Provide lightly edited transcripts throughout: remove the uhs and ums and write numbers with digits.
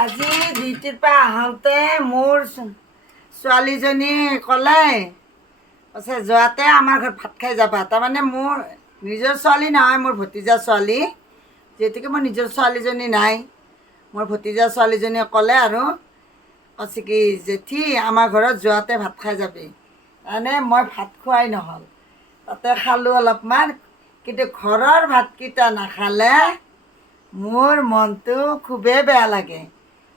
আজি ডিউটিৰ পৰা আহোঁতে মোৰ ছোৱালীজনী ক'লে কৈছে যোৱাতে আমাৰ ঘৰত ভাত খাই যাবা। তাৰমানে মোৰ নিজৰ ছোৱালী নহয়, মোৰ ভতিজা ছোৱালী, যিহেতুকে মোৰ নিজৰ ছোৱালীজনী নাই। মোৰ ভতিজা ছোৱালীজনীয়ে ক'লে আৰু কৈছে কি জেঠি আমাৰ ঘৰত যোৱাতে ভাত খাই যাবি। মানে মই ভাত খোৱাই নহ'ল, তাতে খালোঁ অলপমান, কিন্তু ঘৰৰ ভাতকেইটা নাখালে মোৰ মনটো খুবেই বেয়া লাগে।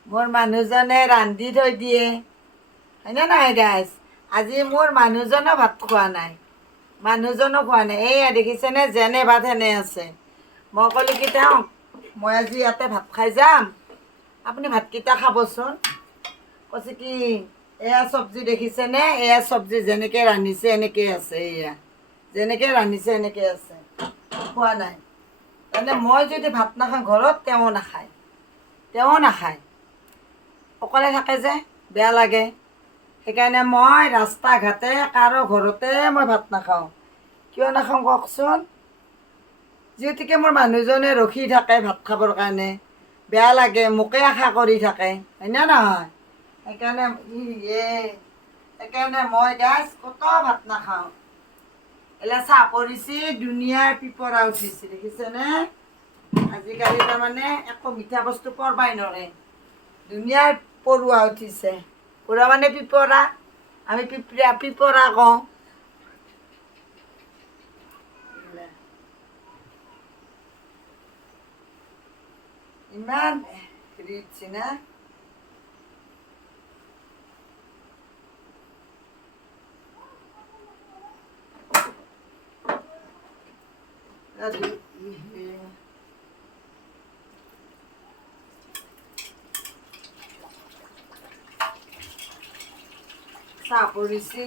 মোৰ মানুহজনে ৰান্ধি থৈ দিয়ে, হয়নে নহয় গাইজ? আজি মোৰ মানুহজনো ভাত খোৱা নাই, মানুহজনো খোৱা নাই। এইয়া দেখিছেনে, যেনে ভাত সেনে আছে। মই ক'লোঁ কি তেওঁক, মই আজি ইয়াতে ভাত খাই যাম, আপুনি ভাতকেইটা খাবচোন। কৈছে কি এয়া চব্জি দেখিছেনে, এয়া চব্জি যেনেকৈ ৰান্ধিছে এনেকৈ আছে, এয়া যেনেকৈ ৰান্ধিছে এনেকৈ আছে, খোৱা নাই। তাৰমানে মই যদি ভাত নাখাওঁ ঘৰত, তেওঁ নাখায়, অকলে থাকে যে বেয়া লাগে। সেইকাৰণে মই ৰাস্তা ঘাটে কাৰো ঘৰতে মই ভাত নাখাওঁ। কিয় নাখাওঁ কওকচোন? যিহেতুকে মোৰ মানুহজনে ৰখি থাকে ভাত খাবৰ কাৰণে, বেয়া লাগে, মোকে আশা কৰি থাকে, হয়নে নহয়? সেইকাৰণে মই গাইজ ক'তো ভাত নাখাওঁ। এলা চাহ পৰিছে, দুনিয়াৰ পিপৰা উঠিছে, দেখিছেনে? আজিকালি তাৰমানে একো মিঠা বস্তু পৰবাই নৰে, দুনিয়াৰ পৰুৱা উঠিছে। পৰুৱা মানে পিপৰা, আমি পিপৰা কওঁ। ইমান হেৰি উঠছে না। চাহ পৰিছে।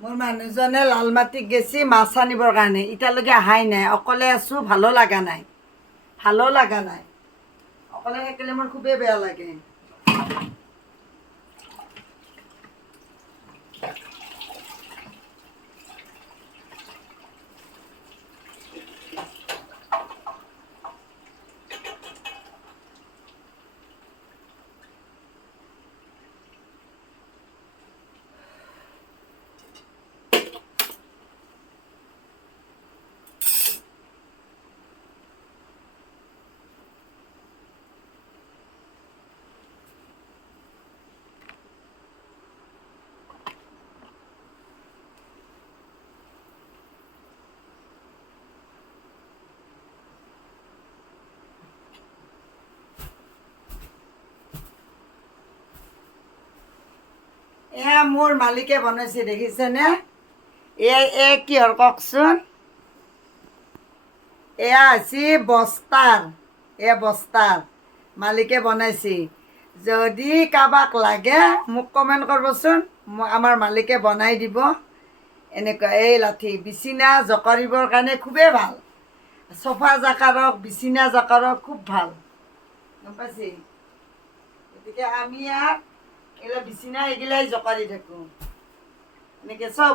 মোৰ মানুহজনে লালমাটিত গেছি মাছ আনিবৰ কাৰণে, এতিয়ালৈকে অহাই নাই। অকলে আছোঁ, ভালো লগা নাই, অকলে থাকিলে মোৰ খুবেই বেয়া লাগে। এয়া মোৰ মালিকে বনাইছে, দেখিছেনে? এয়া কিহৰ কওকচোন? এয়া হৈছে বস্তাৰ মালিকে বনাইছে। যদি কাৰোবাক লাগে মোক কমেণ্ট কৰিবচোন, আমাৰ মালিকে বনাই দিব। এনেকুৱা এই লাঠি বিচনা জোকাৰিবৰ কাৰণে খুবেই ভাল, চোফা জাকাৰক, বিচনা জাকাৰক খুব ভাল, গম পাইছে? গতিকে আমি ইয়াত এইগিলা বিচনা এইগিলাই জোকাৰি থাকোঁ, এনেকৈ চব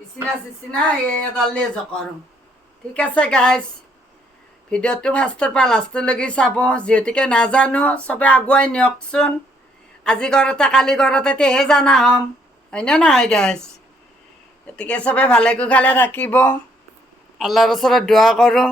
বিচনা চিচনা এডালে জোকাৰোঁ। ঠিক আছে গাইজ, ভিডিঅ'টো ফাৰ্ষ্টৰ পৰা লাষ্টলৈকে চাব। যিহেতুকে নাজানো, চবে আগুৱাই নিয়কচোন। আজি ঘৰতে কালি ঘৰতে তেহে জানা হ'ম, হয়নে নহয় গাইজ? গতিকে চবে ভালে কুশলে থাকিব, আল্লাহৰ ওচৰত দোৱা কৰোঁ।